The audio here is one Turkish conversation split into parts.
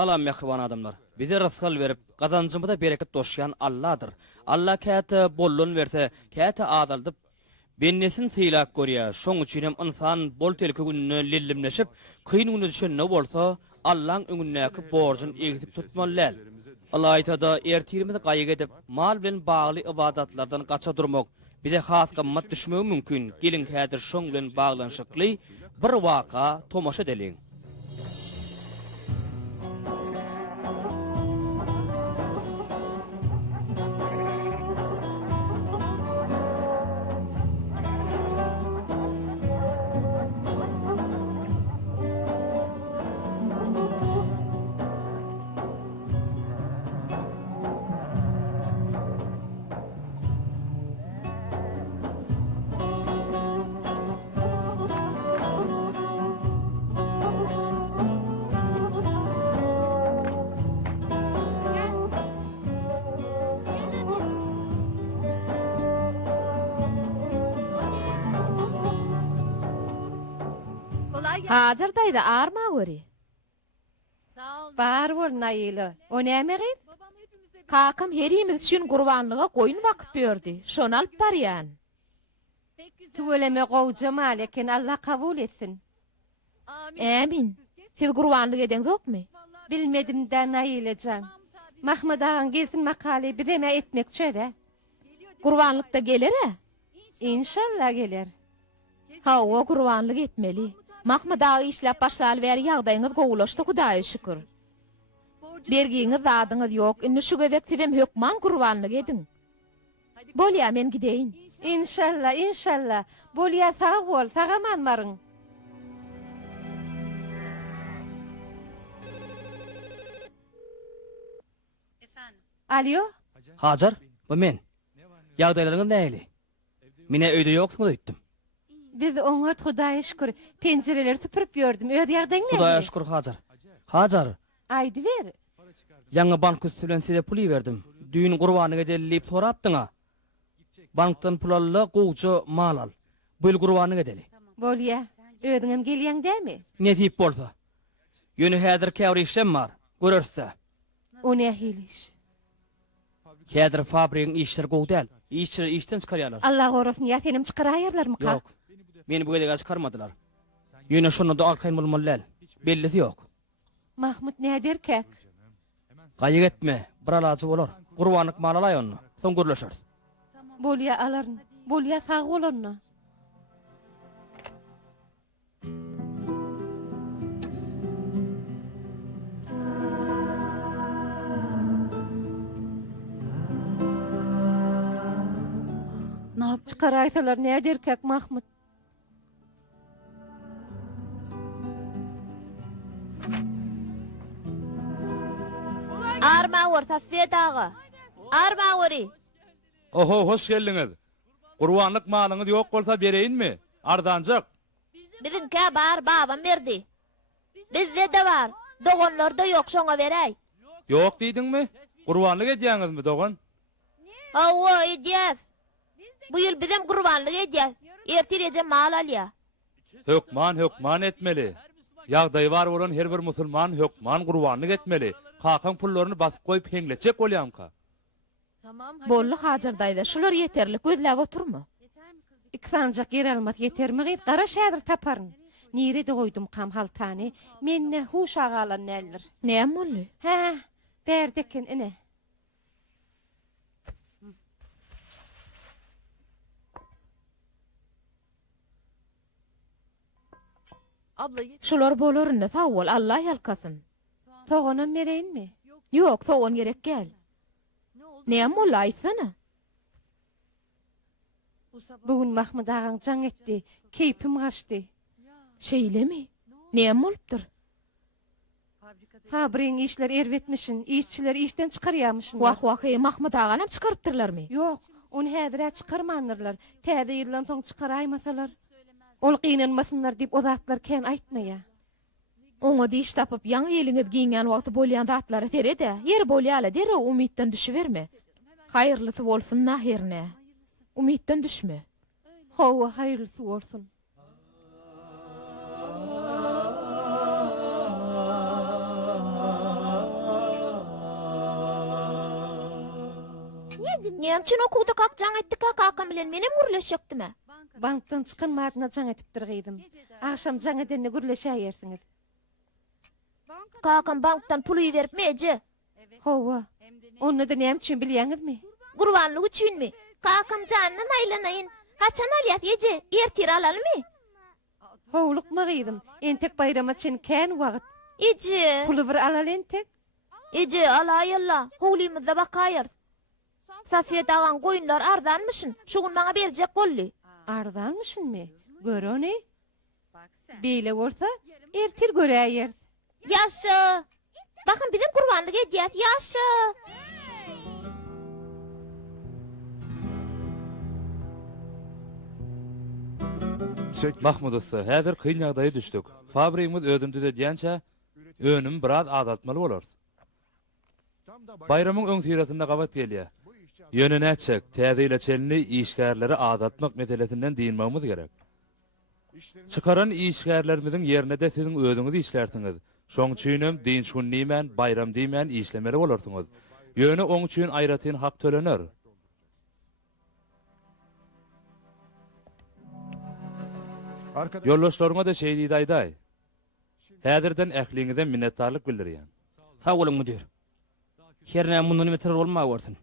Salam mehriban adamlar. Bize rızkal verip kazancımıza bereket doşyan Allah'dır. Allah käte bollun verse, käte adaldyp bennesin syylak görýär. Şoň üçin hem insan bol telki gününe lillimleşip, kıyın günü düşenne bolsa, Allah'ın öňündäki borjun egzip tutmaly. Allah aytada ertirimizi gaýyk edip, mal bilen bagly ibadatlardan gaça durmak, bize has gymmat düşmegi mümkin. Gelin häzir şoň bilen baglanşykly bir waka tomaşa edelim. Hajar dayda arma göri. Bar bol Naýyly. O näme gyn? Kakam herimiz üçin gurbanlyga goýun wakyp berdi. Şonu alyp barýan. Tügeleme gowja maleken Allah kabul etsin. Amin. Siz gurbanlyk eden zokmy? Bilmedim da Naýylyjan. Mahmud ağan gelsin makale bizeme etmekçe. Gurbanlykda geler-e? İnşallah geler. Ha, o gurbanlyk etmeli. Mahmud ağa işläp başlaly bäri ýagdaýyňyz gowulaşdy Hudaýa şükür. Bergiňiz zadyňyz ýok, indi şu gezek sizem hökman gurbanlyk ediň. Bolýa men gideýin. İnşallah, inşallah. Bolýa sag bol, sagaman baryň. Alo? Hajar, bu men. Ýagdaýlaryňyz näli? Mine öýde ýoksuňyz diýdim. Biz oňa Hudaýa şükür pencereleri tüpürüp gördüm. Öýde ýagdaýyň näme? Hudaýa şükür Hajar. Hajar, Aýdy ber. ýa-da bank üstünden size pul berdim. Düýün gurbanyga delip sorapdyňa. Bankdan pul ally, gowja mal al. Bu gurbanyga deli. Bolýa. Öýdüňem gelýän dämi? Ne diýip bolsa? Ýöne häzir käwri işlem bar. Görürse. O ne hiliş? Häzir fabriýaň işleri gowy däl. İşçiler işten çykarýarlar. Allah gorusun, ýa senim çykyraýarlarmy ka? Yok. Meni bu gedege çykarmadylar. Ýöne şonu da alkaýyn bolmaly. Bellisi ýok. Mahmud ne derkek? Gaýyk etme, bir alajy bolar. Gurbanlyk mal alaý onu. Soň görleşer. Bolýa alaryn. Bolýa sag bolanna. Nap çykaraýsalar ne derkek Mahmud? Arma var Saffet ağa. Arma wari. Oho, hoş geldiňiz. Gurbanlyk malyňyz ýok bolsa bereýinmi? Ardanjak. Bizimkä bar babam berdi. Bizde de var. Dogonlarda ýok, şoňa beräý. Ýok diýdiňmi? Gurbanlyk edýäňizmi dogon? Hawa edýäs. Bu ýyl bizem gurbanlyk edýäs. Ertirece mal alýa. Hökman etmeli. Ýagdaý bar bolan her bir musulman hökman gurbanlyk etmeli. Kakan pullaryny basyp goýup heňleçek bolýamka. Bolly Hajar dayda, şular ýeterli, gözläp oturma. İksanjak yer almat ýetermi gyp, gara şäher taparyn. Nirede goýdum kam haltany, menne huş agalan näller. Näme boldy? Ha, berdekin ine. Şular bolarynda sawol, Allah ýalkasyn. Soğanam mereýinmi? Ýok, soğan gerek gel. Näme boldy aýtsana? Bugün Mahmud ağaň jaň etdi, keypim gaçdy. Şeýlemi? Näme bolupdyr? Fabriň işler erwetmişin, işçiler işten çykarýarmyşyn. Wah, Mahmud ağanam çykarypdyrlarmy? Ýok, onu häzir çykarmandylar. Täze ýyldan soň çykaraýmasalar, ol gynanmasynlar diýip o zatlar ken aýtmaýa. Oňa diş tapyp ýaňy ýeliňiz giňen wagty bolýan zatlary terede, ýer bolýaly dere umytdan düşüberme. Haýyrlysy bolsun naherne. Umytdan düşme. Hawa haýyrlysy bolsun. Näme üçin okuwda kakjaň etdik ha kakam bilen menem gürleşekdime? Bankdan çıkan madına jaň etipdir gyýdym. Akşam jaň edende gürleşäýersiňiz. Kakam bankdan pul berip meje. Howa. Onu da näme üçin bilýäňizmi? Gurbanlyk üçinmi? Kakam janyna aýlanaýyn. Haçan alýar ýeje? Ertir alalmy? Howlukma gyýdym. Entek bayrama çyn kän wagt. Ije. Pulu bir alal entek. Ije alayalla. Howlymyzda bakaýar. Safiýet agan goýunlar ardanmyşyn? Şugun maňa berjek boldy. Ardanmyşynmy? Göröni. Beýle bolsa ertir göräýär. Ýaşy. Bakın bizim gurbanlyk edýät. Ýaşy. Mahmud usta, häzir kyn ýagdaýa düşdük. Fabrigimiz ödümdi diýençe önüm biraz azaltmaly bolar. Bayramyň öň sirasynda gabat gelýär. Ýönüne çek, täze ile çelini işgärleri azaltmak meselesinden diýilmemiz gerek. Çıkaran işgärlerimiziň ýerine de siziň özüňiz işlersiňiz. Şoň üçinem din şunnimen, bayram diýmen işlemeli bolarsyňyz. Ýöne oň üçin aýratyn hak tölener. Yoldaşlaryňa da şey diýdi aýdaý. Häzirden ähliňizden minnetdarlyk bildirýän. Sag bolun müdür. Herne mundan beter bolma bolsun.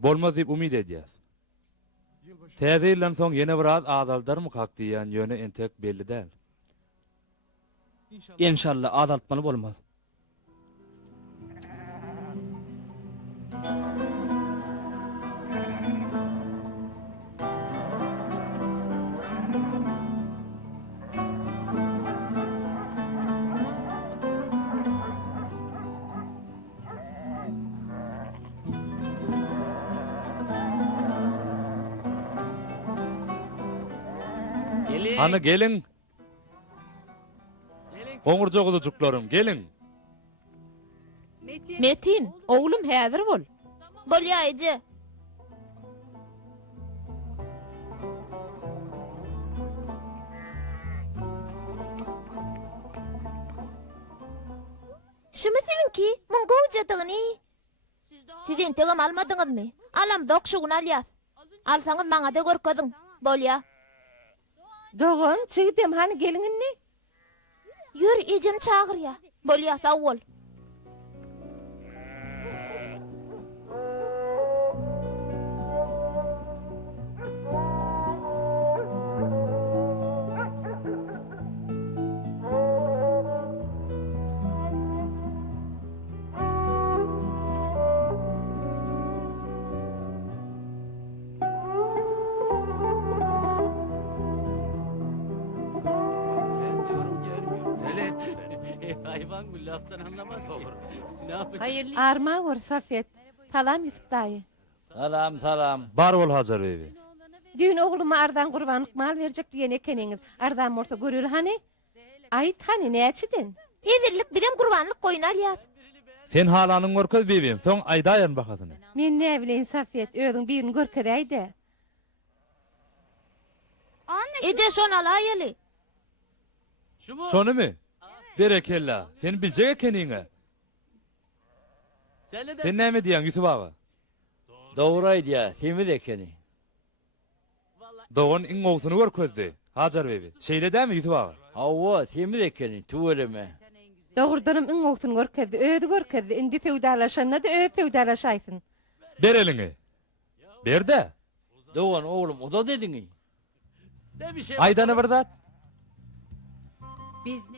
Bolmaz diýip umyd edýäs. Täze ýyldan soň ýene biraz azaldarmy hak diýen ýöne entek belli däl. İnşallah azaltmaly bolmaz. Ana gelin. Goňurja guzuklarym, gelin. Metin, oğlum häzir bol. Bolýar ije. Şumy seninki? Mun gowjadygyny. Siz entegem almadyňyzmy? Alam dokşugun alyas. Alsaňyz maňa da görkezdiň. Bolýar. Dogon, çygdym hani geliňini? Yür ejem çağırya. Bolýar sag bol. Hayvan bu laftan anlamaz olur. Hayırlı. Arma gör Safiyet. Salam Yusuf dayı. Salam salam. Bar bol Hajar evi. Dün oğluma ardan kurbanlık mal verecek diyen ekeniňiz. Ardan orta görül hani? Ayt hani näçiden? Hezirlik bilen gurbanlyk goýun alyas. Sen halanyň görkez bebem, soň aýdaýan bakasyny. Men ne bilen Safiyet, özüň birini görkezäýdi. Eje şonu alaýaly. Şonu mu? Berekella, sen biljek ekeniňe. Sen näme diýen Ýusuf ağa? Dogry aýdýar, semiz ekeni. Dogon iň ogsuny görkezdi. Hajar bebi. Şeýle dämi Ýusuf ağa? Hawa, semiz ekeni, tuweleme. Dogurdanam iň ogsuny görkezdi, öýdi görkezdi. Indi tewdalaşanna da öýdi tewdalaşaýsyn. Ber elini. Ber de. Dogan oğlum, o da dediňi. Aýdany bir zat.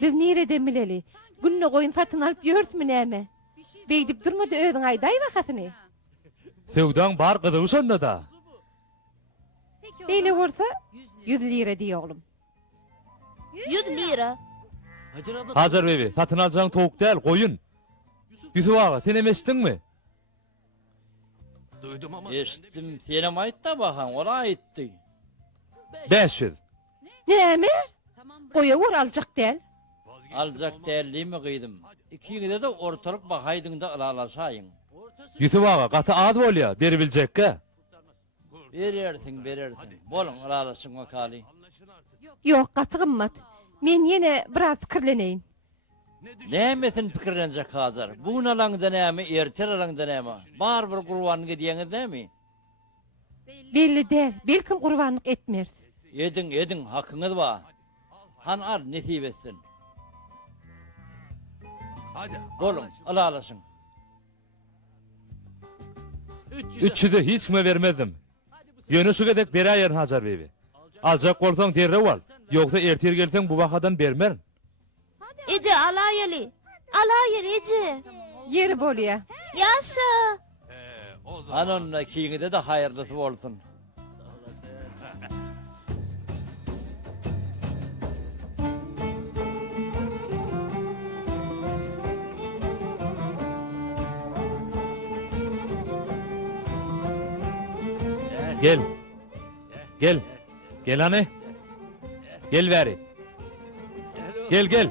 Biz nereden bileli? Günne goýun satyn alyp ýörsmi näme? Beýdip durmady özüň aýdaý wakatyny. Sewdaň bar gyzygy şonda da. Beýle bolsa 100 lira diýe oğlum. 100 lira. Hajar bebi, satyn aljaň towuk däl, goýun. Ýusuf ağa, sen emeşdiňmi? Eşitdim, senem aýt da bakan, ola aýtdy. 500. Näme? Goýa gur aljak däl. Aljak dälimi gyýdym. İkiňide de ortalyk bakaýdyň da alalaşaýyň. Ýusuf ağa, gaty az bolýar, beri biljekkä. Berersiň, berersiň. Bolun alalaşyň wakaly. Yok, gaty gymmat. Men ýene biraz pikirleneýin. Nämesin pikirlenjek hazır? Bugün alaňda näme, erter alaňda näme? Bar bir gurban gidiýäňiz näme? Belli değil. Belkim kurbanlık etmez. Edin hakkınız var. Han ar nesip etsin. Bolun alasın. 300'de hiç mi vermedim? Yönü şu gedek beri ayarın Hacar bebi. Alacak korsan derre ol. Yoksa ertir gelsen bu vakadan bermerin. Ece alayeli. Alayeli Ece. Yeri bolya. Yaşa. Anonla kiyinde de hayırlısı olsun. Gel. Gel. Gel anne. Gel veri. Gel gel.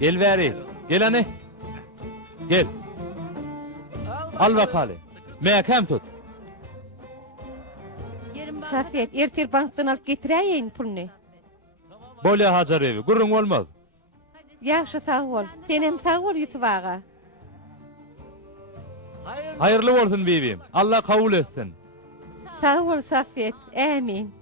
Gel veri. Gel anne. Gel. Al bakalım. Mekem tut. Safiyet, ertir banktan alıp getireyim pulunu. Bolya Hacar bebi. Gurrun olmaz. Yaxşı sağ ol. Sen hem sağ ol Yutubağa. Hayırlı olsun bebim. Allah kabul etsin. Sağ ol Safiyet. Amin.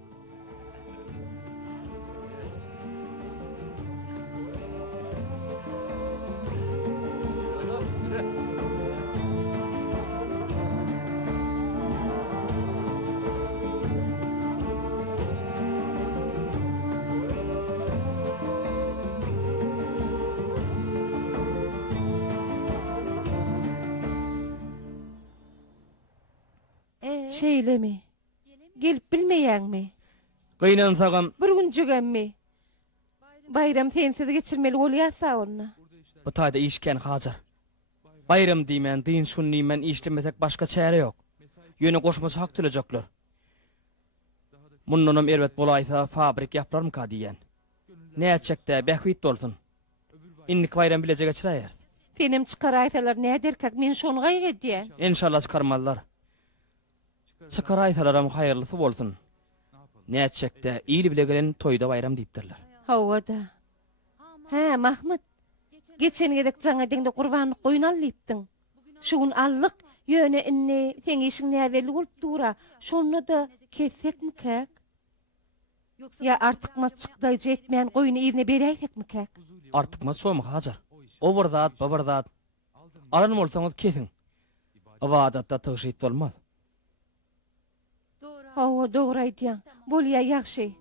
Şeyle mi? Gelip bilmeyen mi? Gıynansagam Bir gün cügen mi? Bayram sensiz geçirmeli olyasa onna. bu taýda işken Hajar. Bayram diýmen, din şun diýmen işlemesek başga çäre ýok. Ýöne goşmasy hak tölejaklar. Mundanam elbet bolaýsa fabrik ýaplarym ka diýen. Näçekde bähwit bolsun. Indik bayram bilece geçirýär. Senem çıkar aytalar ne derkak men şonu gaýgy diýen. İnşallah çıkarmazlar. Çıkar aytalaram hayırlısı bolsun. Näçekde iyili bile gelen toyda bayram diýipdirler. Havada. He Mahmud. Geçen gedek jaňa deňde gurbanlyk goýun alypdyň. Şugun allyk ýöne inni sen işiň näweli bolup dura. Şonu da kessekmi kek? Ya artık maçıkda jetmeyen goýuny ýerine bereýsekmi kek? Artyk soňmy Hajar? O bir zat, bu bir zat. Aran bolsaňyz kesin. Ibadatda tygşyt bolmaz. Hawa dogry aýdýan. Bolýa ýaxşy.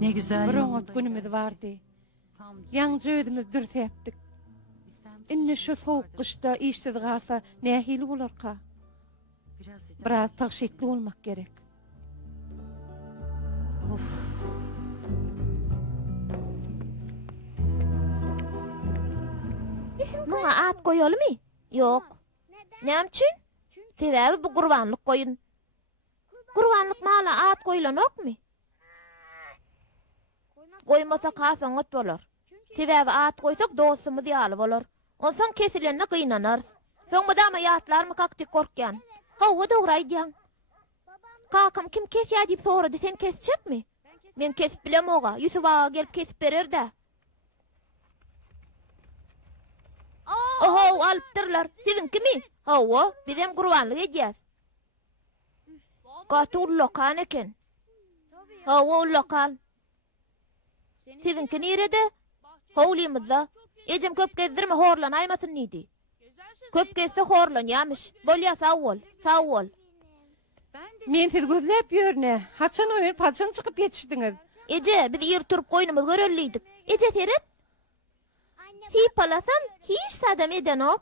Ne güzel Bir yol. oňat günümüz bardy. Tam Ýaňjy özümiz dürsepdik. Inne şu soğuk kışta işsiz galsa nähili bolarka? Biraz tagşykly bolmak gerek. Muňa at goýalymy? Ýok. Näme üçin? Sebäbi bu gurbanlyk goýun. Gurbanlyk mala at goýulanokmy? Goýmasa kasaňyt bolar. Sebäbi at goýsak dostumyz ýaly bolar. Onsoň kesilende gynanarys. Soň bu dama ýatlarmy kakty korkýan. Hawa dogry aýdýan. Kakam kim kesýär diýip sorady, sen kesjekmi? Men kesip bilem oga. Ýusufa gelip kesip berer-de. Oho, alypdyrlar. Sizin kimi? Hawa, bizem gurbanlyk edýäs. Gaty lokal eken. Hawa lokal. Sizinki nirede? Howlymyzda. Ejem köp gezdirme horlan aymasyn nidi. Köp gezse horlan ýamış. Bolýa sağ ol, sağ ol. Men siz gözläp ýörne. Haçan öýüp haçan çykyp ýetişdiňiz. Ece, biz ýer turup goýnumyz görelliýdik. Ece teret. Sipalasam hiç sadam eden ok.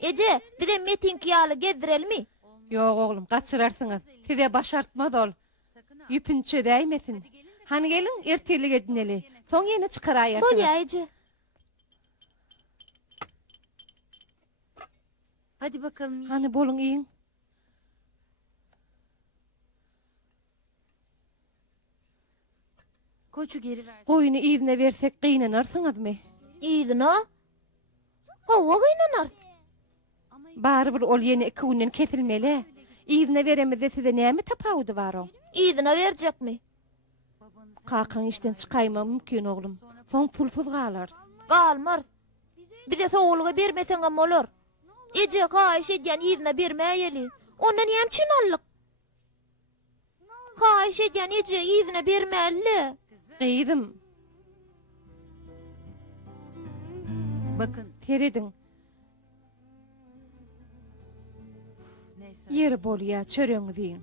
Ece, bizem meting ýaly gezdirelim mi? Ýok oglum, gaçyrarsyňyz. Size başartmaz ol. Ýüpünçe değmesin. Hani gelin ertirlik edineli. Soň ýene çykaraýarsynız. Bolýa Ece. Hadi bakalım. Hani bolun iň. Koçu geri ver. Goýuny izine bersek gynanarsyňyzmy? İýdina? Hawa gynanars. Barybir ol ýene 2 günden kesilmeli. İzine beremizde size näme tapawdy bar o? İýdina berjekmi? Kakan işten çıkayma mümkün oğlum. Son pulsuz galar. Galmar. Bize soğuluğa bermeseňem bolar. Ece haýyş edýän ýyzyna bermäýeli. Ondan ýem çynallyk. Haýyş edýän ece ýyzyna bermäli. Gıýdym. Bakın Teredin. neyse. Yeri bolýa çöreňi diýin.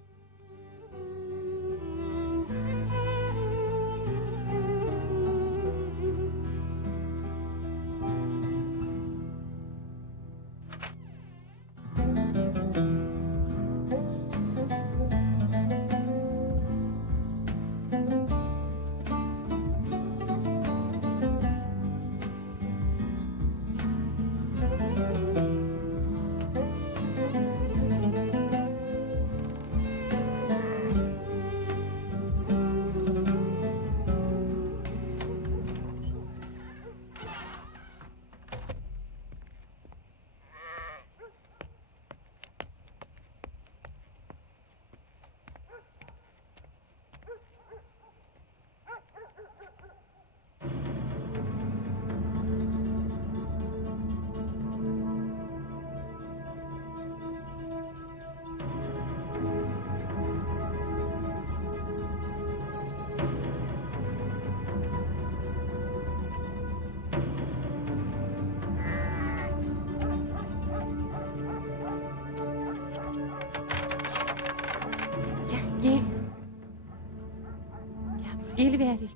Gel. Gel berik.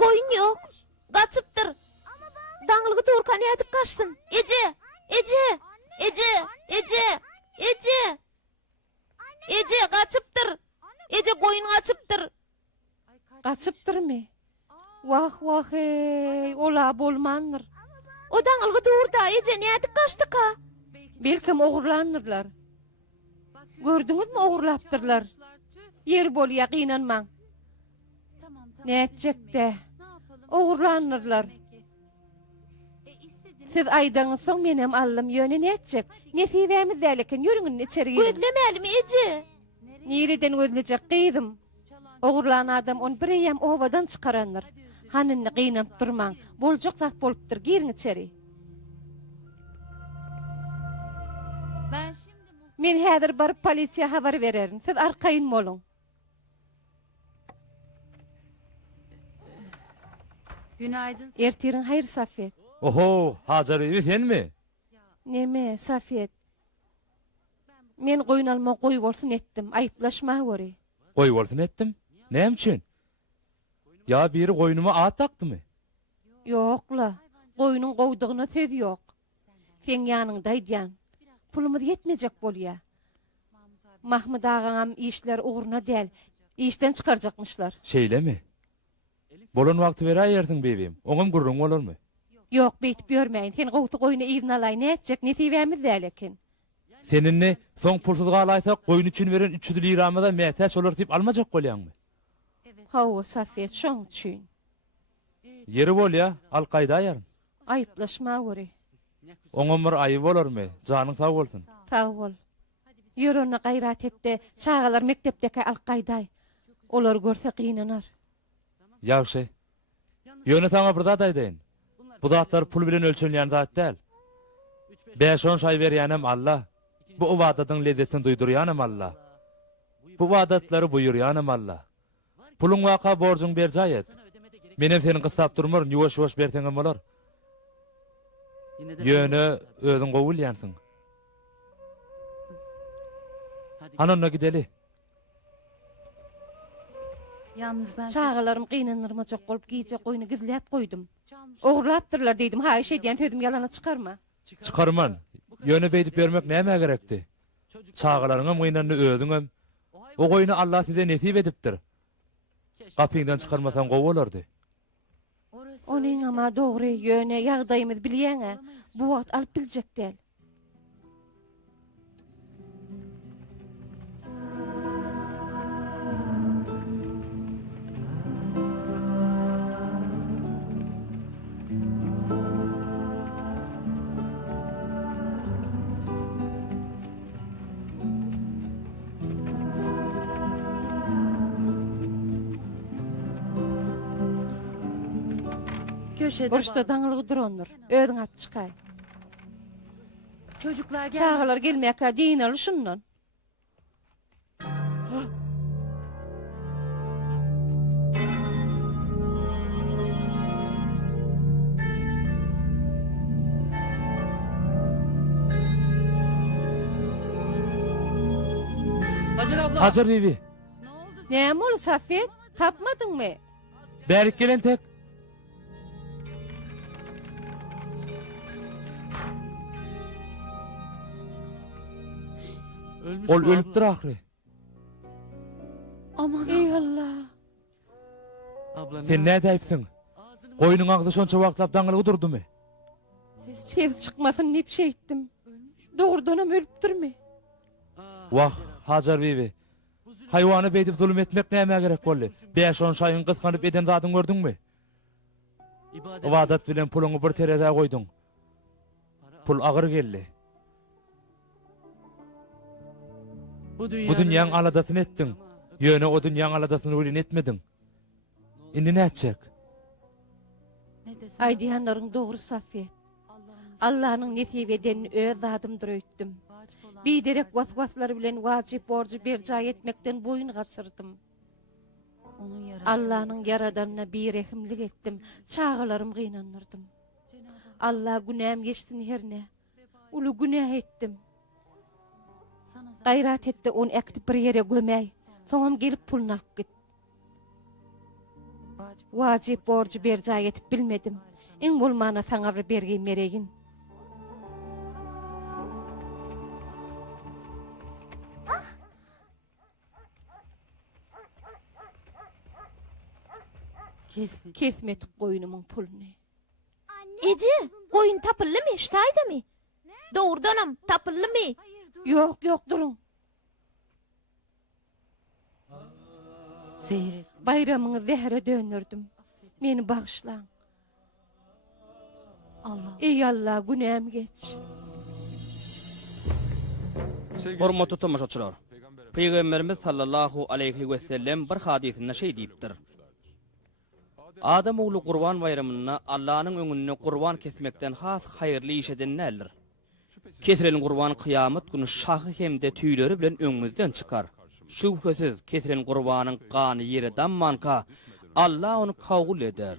Goýun ýok. Gaçypdyr. Daňylygy Turkan ýatyp kaçdyn. Ece, Ece, Ece, Ece, Ece. Ece gaçypdyr. Ece goýun gaçypdyr. Gaçypdyrmy? Wah wah ey, ola bolmandyr. O daňylygy durda Ece nädip kaçdyka? Belkim ogurlanırlar. Gördüňizmi ogurlapdyrlar. Yer bolýa gynanmaň. Tamam. Näçekde? Ne yapalım? Ogurlanırlar. Siz aydaňyz soň menem allym ýöne näçek? Nesibämiz dälekin ýürüňiz içeri girin. Gözlemäli Ece? Nireden gözlejek gyýdym. Ogurlan adam on bireyem owadan çykarandyr. Hanyny gynap durmaň. Boljak zat bolupdyr, girin içeri. Ben şimdi Men häzir baryp polisiýa habar bererim. Siz arkaýyn boluň. günaydın. Ertirin hayır Safiyet. Oho, Hajar evi senmi? Neme Safiyet? Men goýun alma goý bolsun etdim. Aýplaşma göri. Goý bolsun etdim. Näme üçin? Ya biri goýnuma at takdymy? Ýokla. Goýunyň goýdygyna söz ýok. Sen ýanyndaýdyan. Pulumuz yetmejek bolýa. Mahmud ağam işler uğruna däl. İşten çıkarjakmışlar. Şeýlemi? Bolan wagty beräýärsiň bebim. Oňam gurrun bolarmy? Ýok, beýtip ýörmäýin. Sen gowty goýuny iýin alaý näçek nesibämiz dälekin. Seninni soň pulsuz galaýsak goýun üçin beren 300 liramy da mätäç olar diýip almajak bolýarmy? Hawa Safiyet şoň üçin. Yeri bolýa, al gaýda ýarym. Aýplaşma göri. Oňam bir aýy bolarmy? Janyň sag bolsun. Sag bol. Ýörüne gaýrat etdi. Çağalar mektepdeki alqaýday. Olar görse gynanar. Ýagşy. Ýöne taňa bir zat aýdaýyn. Bu zatlar pul bilen ölçülýän zat däl. 5-10 şay berýänem Allah. Bu wadatyň lezzetini duýdurýanem Allah. Bu wadatlary buyurýanem Allah. Pulun waka borjun berjayet. Menem seni gysap durmur, ýuwaş-ýuwaş berseňem bolar. Ýöne özüň gowulýansyň. Anonna gideli. Yalnız ben Çağalarım qynanyrma jok bolup giýje goýuny gizläp goýdum. Ogurlapdyrlar diýdim. Ha şey diýen sözüm ýalana çykarma. Çıkarman. Ýöne beýdip bermek näme gerekdi? Çağalaryňam gynanny özüňem. O goýuny Allah size nesip edipdir. Gapyňdan çıkarmasan gowy bolardy. Onuň ama dogry ýöne ýagdaýymyzy bilýäňe bu wagt alyp biljek däl. köşede Buruşda daňylygy duranlar. Özüň alyp çykay. çocuklar gel. Çağalar gelmäkä diýin aly şundan. Hacer abla. Hacer bibi. Ne oldu? Näme ol Safet? Tapmadyňmy? Bärik gelen tek. Ol ölüpdir ahry. Aman Ey Allah. Sen näde aýpsyň? Goýunyň agdy şonça wagtlap daňylygy durdumy? ses Tez çıkmasın nip şey ettim. Doğrudanam ölüpdürmi? Wah, Hacer bibi. Haýwany beýdip zulüm etmek näme gerek boldy? 5-10 şaýyň gyskanyp eden zadyň gördüňmi? Wadat bilen puluňy bir terede goýduň. Pul agyr geldi. Bu dünýäň aladasyny etdiň. Ýöne o dünýäň aladasyny öýlen etmediň. Indi näçek? ne desem Aýdýanlaryň dogry Safet. Allah'ın nesip edenini öz zadymdyr öýtdim. Biderek waswaslary bilen wajyp borjy berjay etmekden boyun gaçyrdym. onun yarattığı Allah'ın yaradanyna bir rehimlik etdim. Çağalarym gynanyrdım. Allah günäm geçtin herne. Ulu günah etdim. sana zaten Gayrat etdi onu ekdi bir yere gömäy. Soňam gelip pulny alyp git. Wajyp borjy berjay etip bilmedim. Iň bolmana saňa bir bergi meregin. kesme. Kesmedik goýunumyň pulny. Eci, goýun tapyllymy, ştaýdymy? Dogrudanam, tapyllymy? Yok yok durun. Zehir et. Bayramyňy zehre döndürdüm. Meni bagışlaň. Allah. Ey Allah günäm geç. Hormatly tamaşaçylar. Peýgamberimiz sallallahu aleyhi we sellem bir hadisinde şey diýipdir. Adam oğlu Qurban bayramyna Allah'ın öňünde qurban kesmekden has haýyrly iş edenler. Kesilen qurban kıyamet günü şahy hemde tüýleri bilen öňümizden çykar. Şüphesiz kesilen qurbanyň gany ýere dammanka Allah onu kabul eder.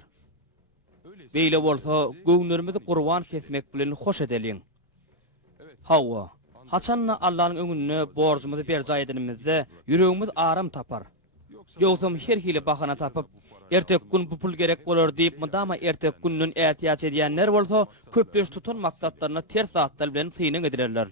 Beýle bolsa göňlerimizi qurban kesmek bilen hoş edeliň. Hawa, haçanna Allah'ın öňünde borjumuzy berjay edenimizde ýüregimiz aram tapar. Ýogsam her hili bahana tapyp ertek gün bu pul gerek bolar diýip mydama ertek günnün ätiýaç edýänler bolsa köpleş tutun maksatlaryna ters zatlar bilen synyň edirler.